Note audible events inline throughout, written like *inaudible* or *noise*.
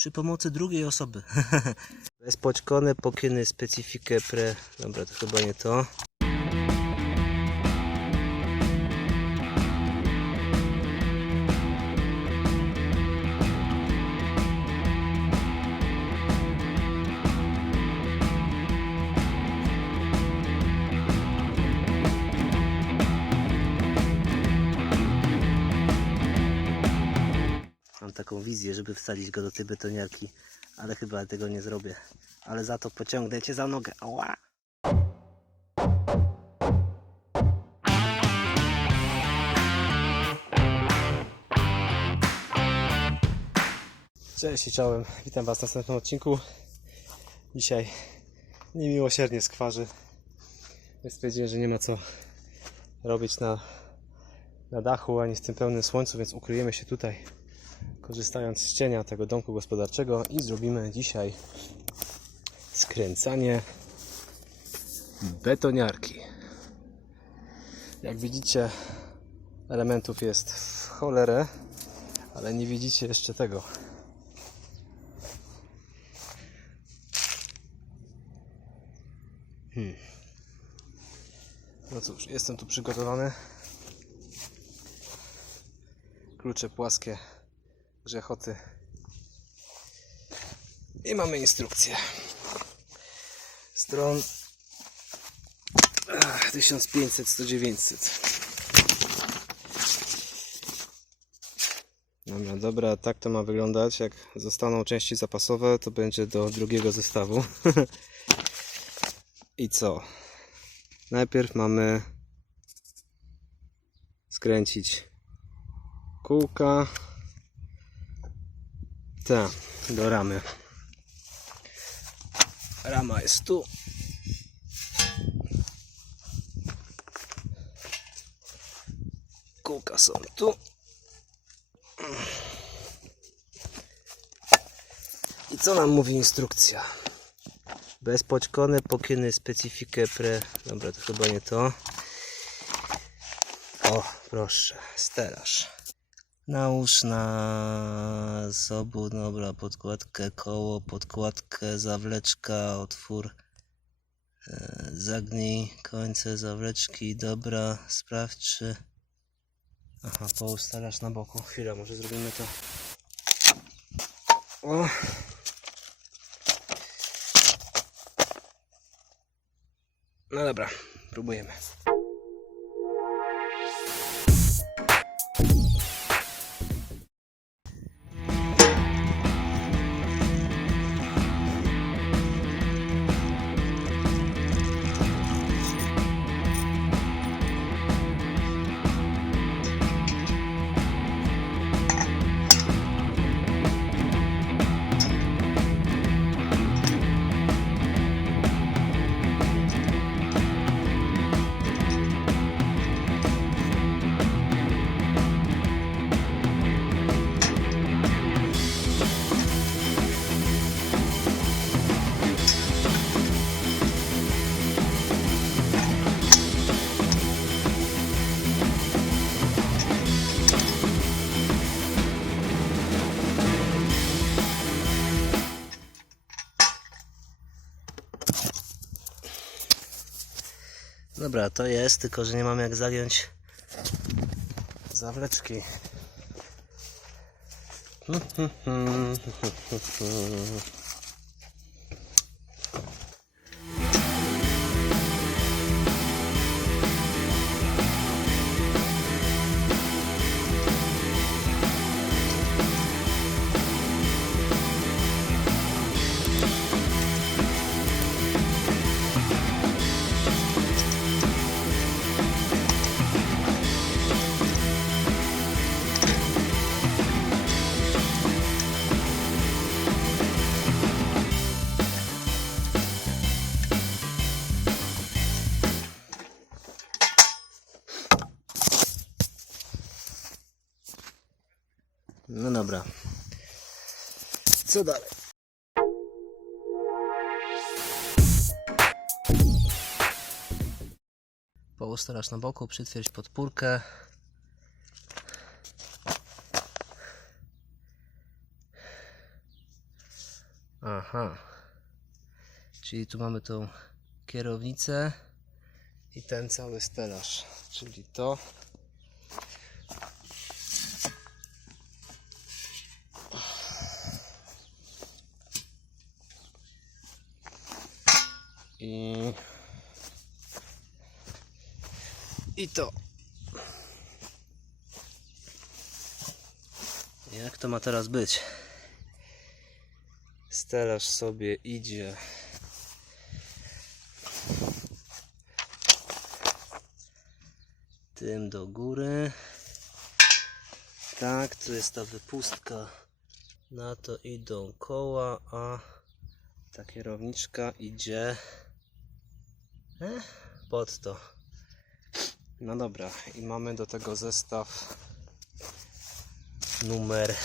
przy pomocy drugiej osoby. *laughs* Bezpoćkone pokyny specyfikę pre... Dobra, to chyba nie to. Żeby wsadzić go do tej betoniarki, ale chyba tego nie zrobię. Ale za to pociągnę cię za nogę. Ała! Cześć i czołem, witam Was w następnym odcinku. Dzisiaj niemiłosiernie skwarzy. Więc stwierdziłem, że nie ma co robić na, na dachu ani w tym pełnym słońcu, więc ukryjemy się tutaj, korzystając z cienia tego domku gospodarczego i zrobimy dzisiaj skręcanie betoniarki. Jak widzicie, elementów jest w cholerę, ale nie widzicie jeszcze tego. No cóż, jestem tu przygotowany. Klucze płaskie, grzechoty. I mamy instrukcję. Stron ach, 1500, 1900. Dobra, dobra, tak to ma wyglądać. Jak zostaną części zapasowe, to będzie do drugiego zestawu. *laughs* I co? Najpierw mamy skręcić kółka ta do ramy. Rama jest tu. Kółka są tu. I co nam mówi instrukcja? Bezpoćkone pokyny specyfikę pre... Dobra, to chyba nie to. O, proszę, stelaż. Nałóż na z obu, dobra, podkładkę, koło, podkładkę, zawleczka, otwór. E, Zagnij końce zawleczki, dobra, sprawdź czy... Aha, poustawiasz na boku. Chwila, może zrobimy to. O! No dobra, próbujemy. Dobra, to jest, tylko że nie mam jak zagiąć Zawleczki. No dobra. Co dalej? Poustarasz na boku, przytwierdź podpórkę. Aha. Czyli tu mamy tą kierownicę I ten cały stelaż, czyli to. I to. Jak to ma teraz być? Stelaż sobie idzie. Tym do góry. Tak, tu jest ta wypustka. Na to idą koła, a ta kierowniczka idzie eh, pod to. No dobra, i mamy do tego zestaw. numer.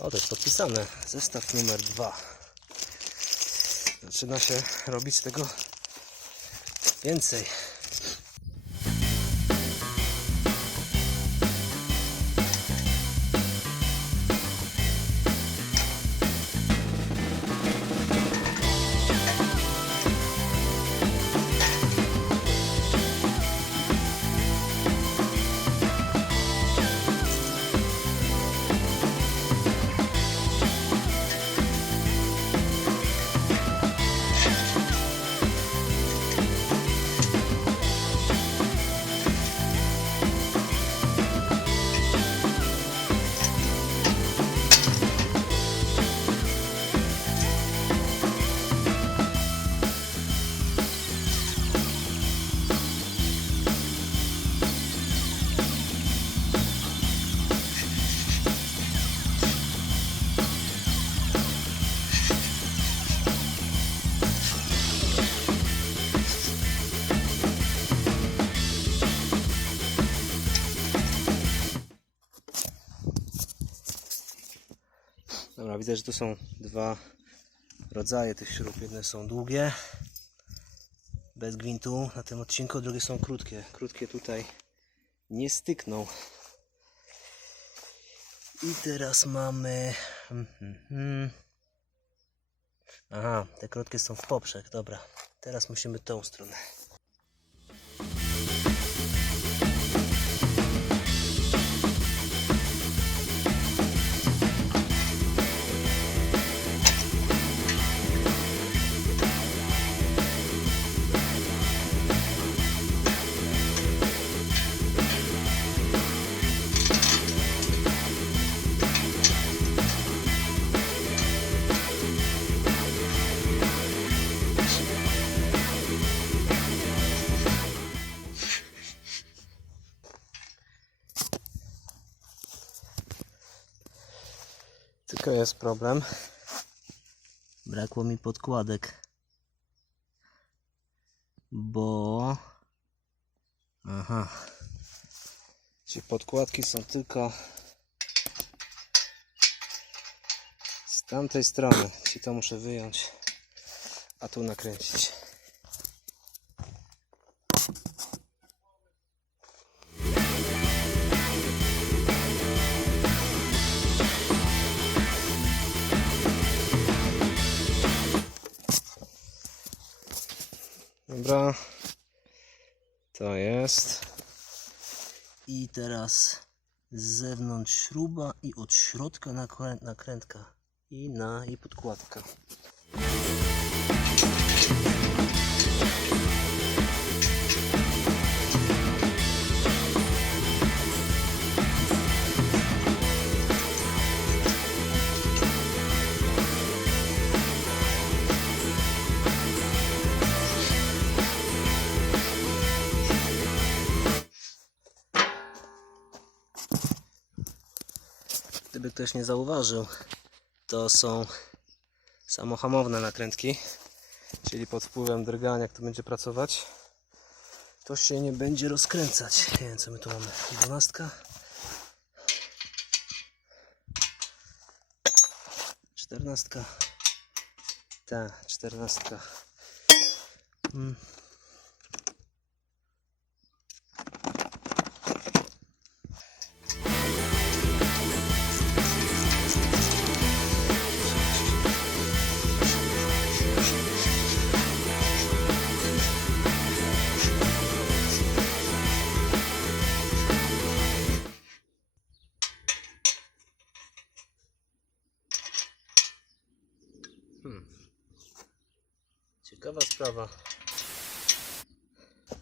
O, to jest podpisane. Zestaw numer dwa. Zaczyna się robić tego Więcej. Widzę, że tu są dwa rodzaje tych śrub. Jedne są długie, bez gwintu na tym odcinku, drugie są krótkie. Krótkie tutaj nie stykną. I teraz mamy. hmm, hmm, hmm. Aha, te krótkie są w poprzek, dobra. Teraz musimy tą stronę. Tylko jest problem. Brakło mi podkładek. Bo. Aha. Ci podkładki są tylko z tamtej strony. Ci to muszę wyjąć, a tu nakręcić. Dobra, to jest. I teraz z zewnątrz śruba i od środka nakrę- nakrętka. I na i podkładka. Gdyby ktoś nie zauważył, to są samohamowne nakrętki. Czyli pod wpływem drgania, jak to będzie pracować. To się nie będzie rozkręcać. Nie wiem co my tu mamy. Dwunastka. Czternastka. Ta, czternastka. Mm. Hmm. Ciekawa sprawa.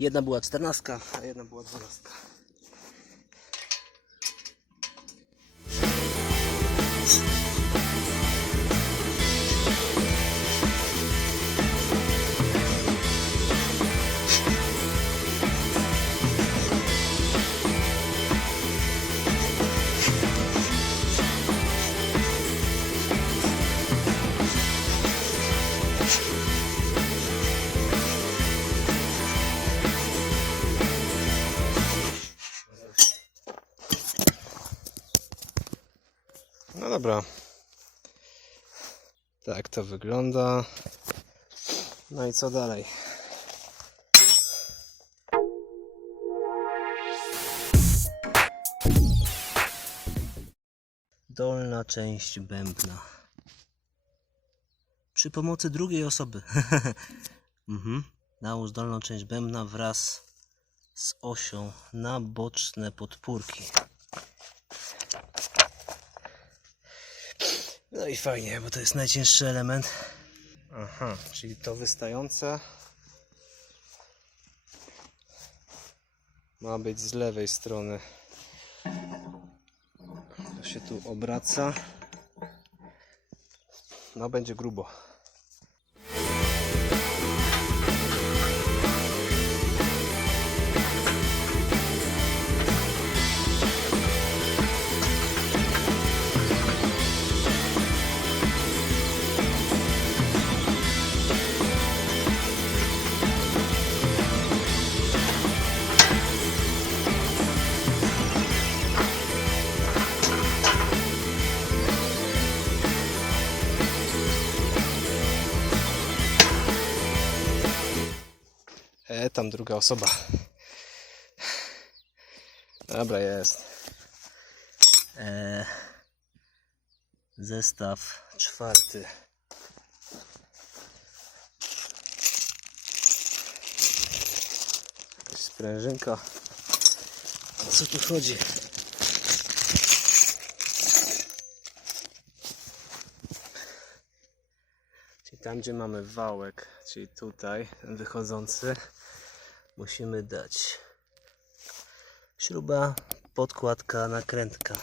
Jedna była czternastka, a jedna była dwunastka. No dobra. Tak to wygląda. No i co dalej? Dolna część bębna. Przy pomocy drugiej osoby. *laughs* mhm. Nałóż dolną część bębna wraz z osią na boczne podpórki. No i fajnie, bo to jest najcięższy element. Aha, czyli to wystające ma być z lewej strony. To się tu obraca. No będzie grubo. Tam druga osoba. Dobra, jest. E, zestaw czwarty. Sprężynka. O co tu chodzi? Czyli tam, gdzie mamy wałek, czyli tutaj, wychodzący, Musimy dać śruba, podkładka, nakrętka.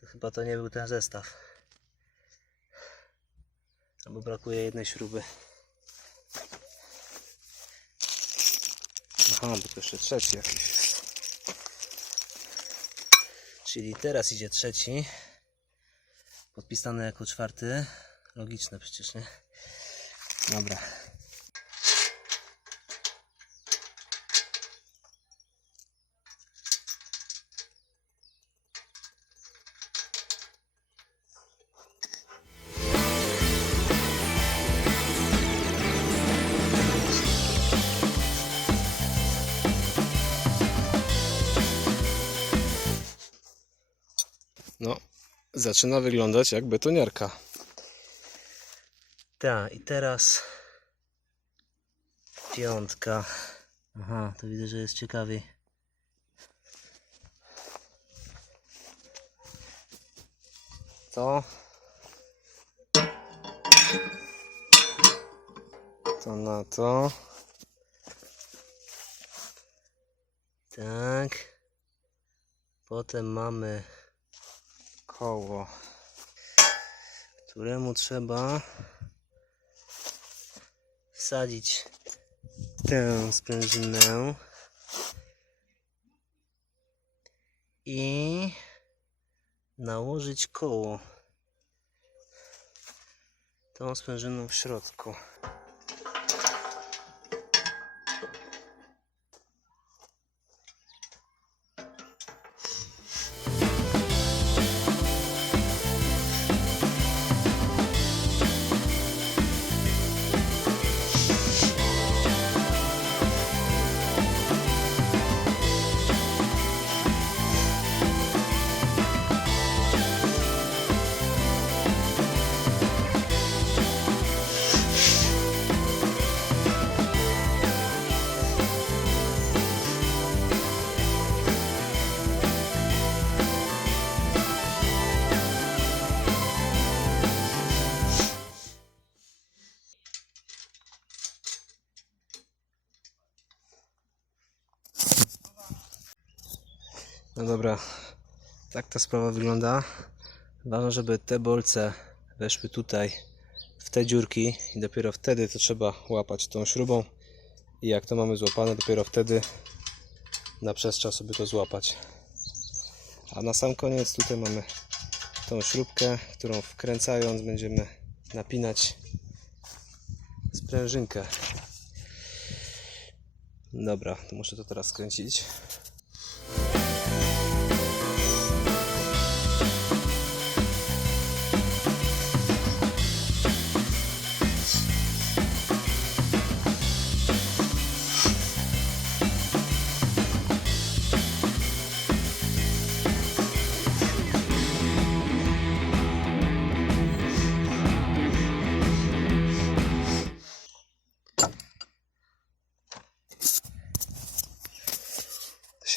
To chyba to nie był ten zestaw. Albo brakuje jednej śruby. Aha, bo to jeszcze trzeci jakiś. Czyli teraz idzie trzeci. Podpisany jako czwarty. Logiczne przecież, nie? Dobra. Zaczyna wyglądać jak betoniarka. Tak, i teraz piątka. Aha, to widzę, że jest ciekawiej. To. To na to. Tak. Potem mamy, Koło. któremu trzeba wsadzić Tę sprężynę i nałożyć koło tą sprężyną w środku. No dobra, tak ta sprawa wygląda. Ważne, żeby te bolce weszły tutaj, w te dziurki i dopiero wtedy to trzeba łapać tą śrubą i jak to mamy złapane, dopiero wtedy na przestrzał sobie to złapać. A na sam koniec tutaj mamy tą śrubkę, którą wkręcając będziemy napinać sprężynkę. Dobra, to muszę to teraz skręcić.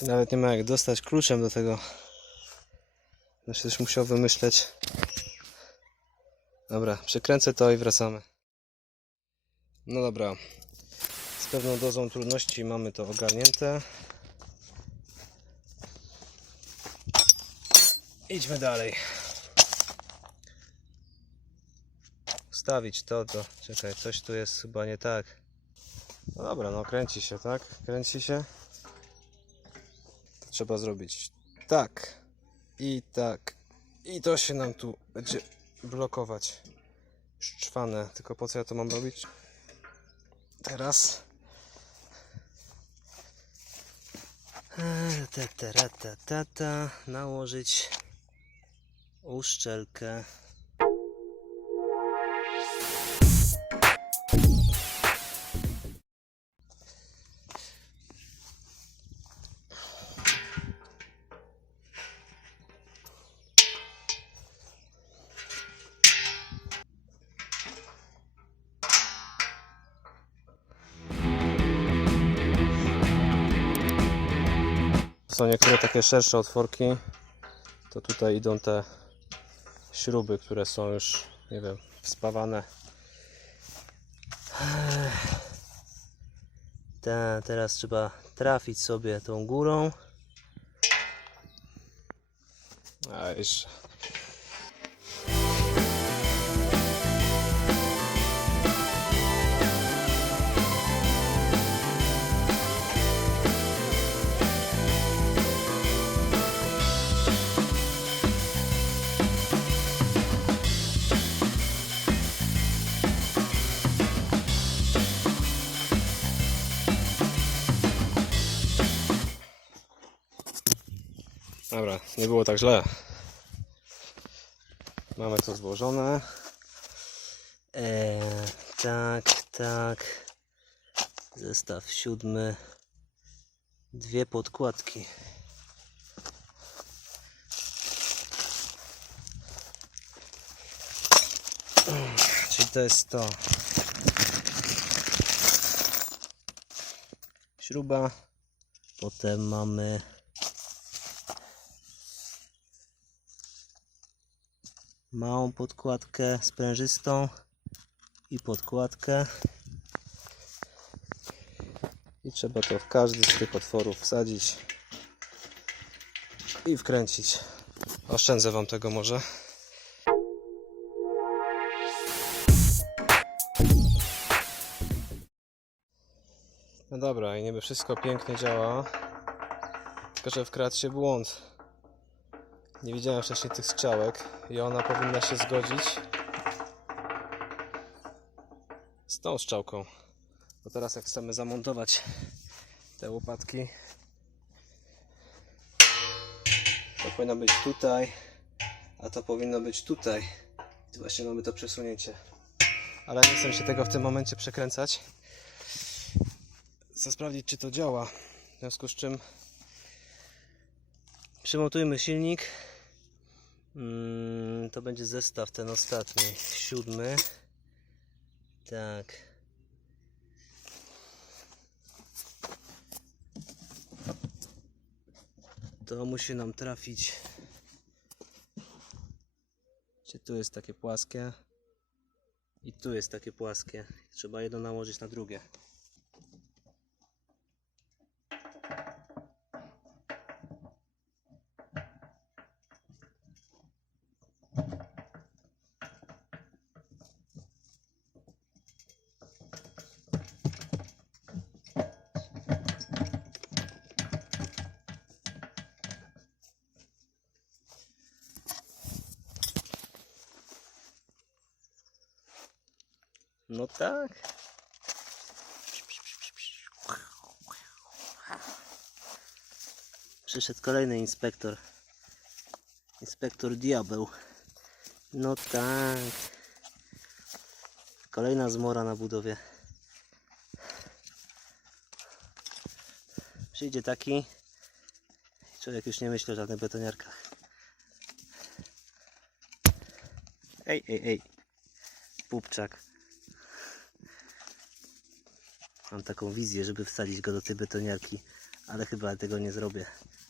Nawet nie ma jak dostać kluczem do tego. Znaczy coś musiał wymyśleć. Dobra, przekręcę to i wracamy. No dobra. Z pewną dozą trudności mamy to ogarnięte. Idźmy dalej. Ustawić to, to. Czekaj, coś tu jest chyba nie tak. No dobra, no kręci się, tak? Kręci się. Trzeba zrobić tak i tak. I to się nam tu będzie blokować. Szczwane. Tylko po co ja to mam robić? Teraz. Eee, Ta, ta, ta, ta, ta. Nałożyć uszczelkę. Są niektóre takie szersze otworki. To tutaj idą te śruby, które są już, nie wiem, wspawane. Ta, teraz trzeba trafić sobie tą górą. A jeszcze. Nie było tak źle. Mamy to złożone. Eee, tak, tak. Zestaw siódmy. Dwie podkładki. Czyli to jest to. Śruba. Potem mamy małą podkładkę sprężystą i podkładkę. I trzeba to w każdy z tych otworów wsadzić i wkręcić. Oszczędzę wam tego może. No dobra i niby wszystko pięknie działa. Tylko że wkradł się błąd nie widziałem wcześniej tych strzałek i ona powinna się zgodzić z tą strzałką. Bo teraz jak chcemy zamontować te łopatki, to powinno być tutaj, a to powinno być tutaj. I właśnie mamy to przesunięcie. Ale nie chcę się tego w tym momencie przekręcać. Chcę sprawdzić, czy to działa. W związku z czym Przymontujmy silnik. Mm, to będzie zestaw ten ostatni, siódmy. Tak. To musi nam trafić. Czy tu jest takie płaskie? I tu jest takie płaskie. Trzeba jedno nałożyć na drugie. No tak. Przyszedł kolejny inspektor. Inspektor Diabeł. No tak. Kolejna zmora na budowie. Przyjdzie taki. Człowiek już nie myśli o żadnych betoniarkach. Ej, ej, ej. Pupczak. Mam taką wizję, żeby wsadzić go do tej betoniarki, ale chyba tego nie zrobię.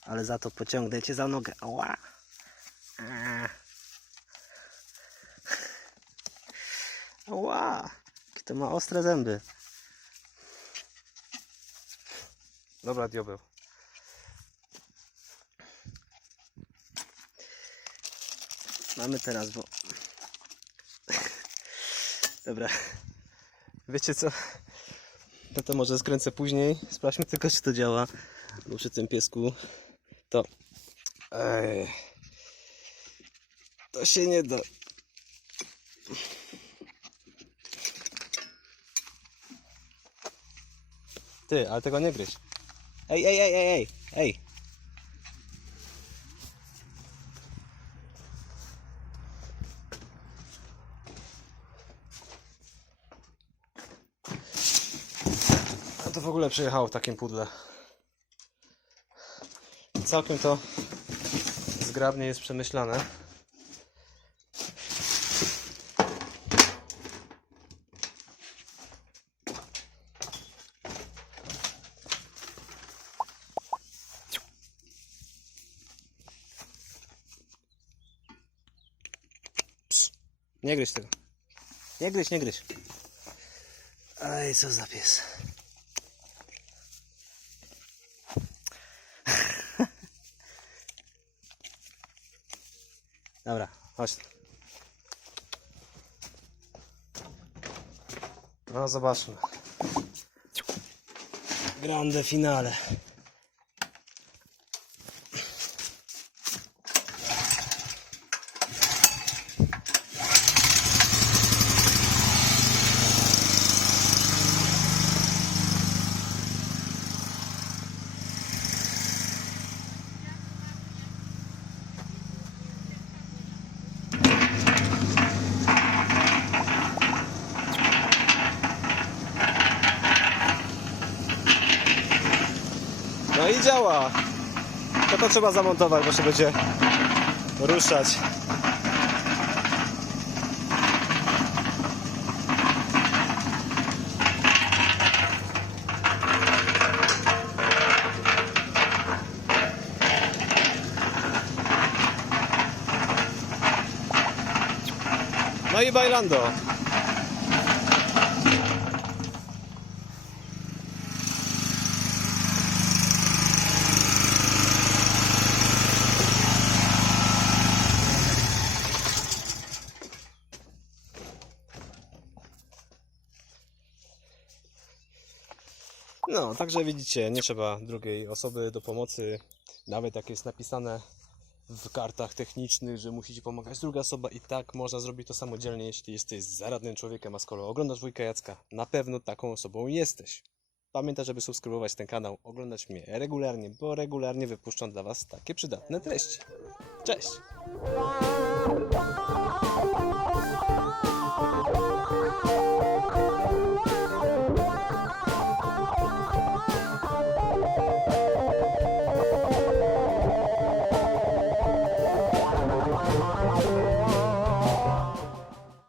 Ale za to pociągnę cię za nogę. Ała! Ała! Jakie to ma ostre zęby. Dobra, diabeł. Mamy teraz, bo... *laughs* Dobra. Wiecie co? No to może skręcę później. Sprawdźmy tylko, czy to działa. Bo przy tym piesku to... Ej. To się nie da. Ty, ale tego nie gryź. Ej, ej, ej, ej, ej, ej. A to w ogóle przyjechało w takim pudle. Całkiem to zgrabnie jest przemyślane. Nie gryź tego. Nie gryź, nie gryź. Ej, co za pies. Dobra, chodź. No zobaczmy. Grande finale. I działa. To to trzeba zamontować, bo się będzie ruszać. No i bailando. No, także widzicie, nie trzeba drugiej osoby do pomocy. Nawet jak jest napisane w kartach technicznych, że musi ci pomagać druga osoba i tak można zrobić to samodzielnie, jeśli jesteś zaradnym człowiekiem, a skoro oglądasz Wujka Jacka, na pewno taką osobą jesteś. Pamiętaj, żeby subskrybować ten kanał, oglądać mnie regularnie, bo regularnie wypuszczam dla Was takie przydatne treści. Cześć!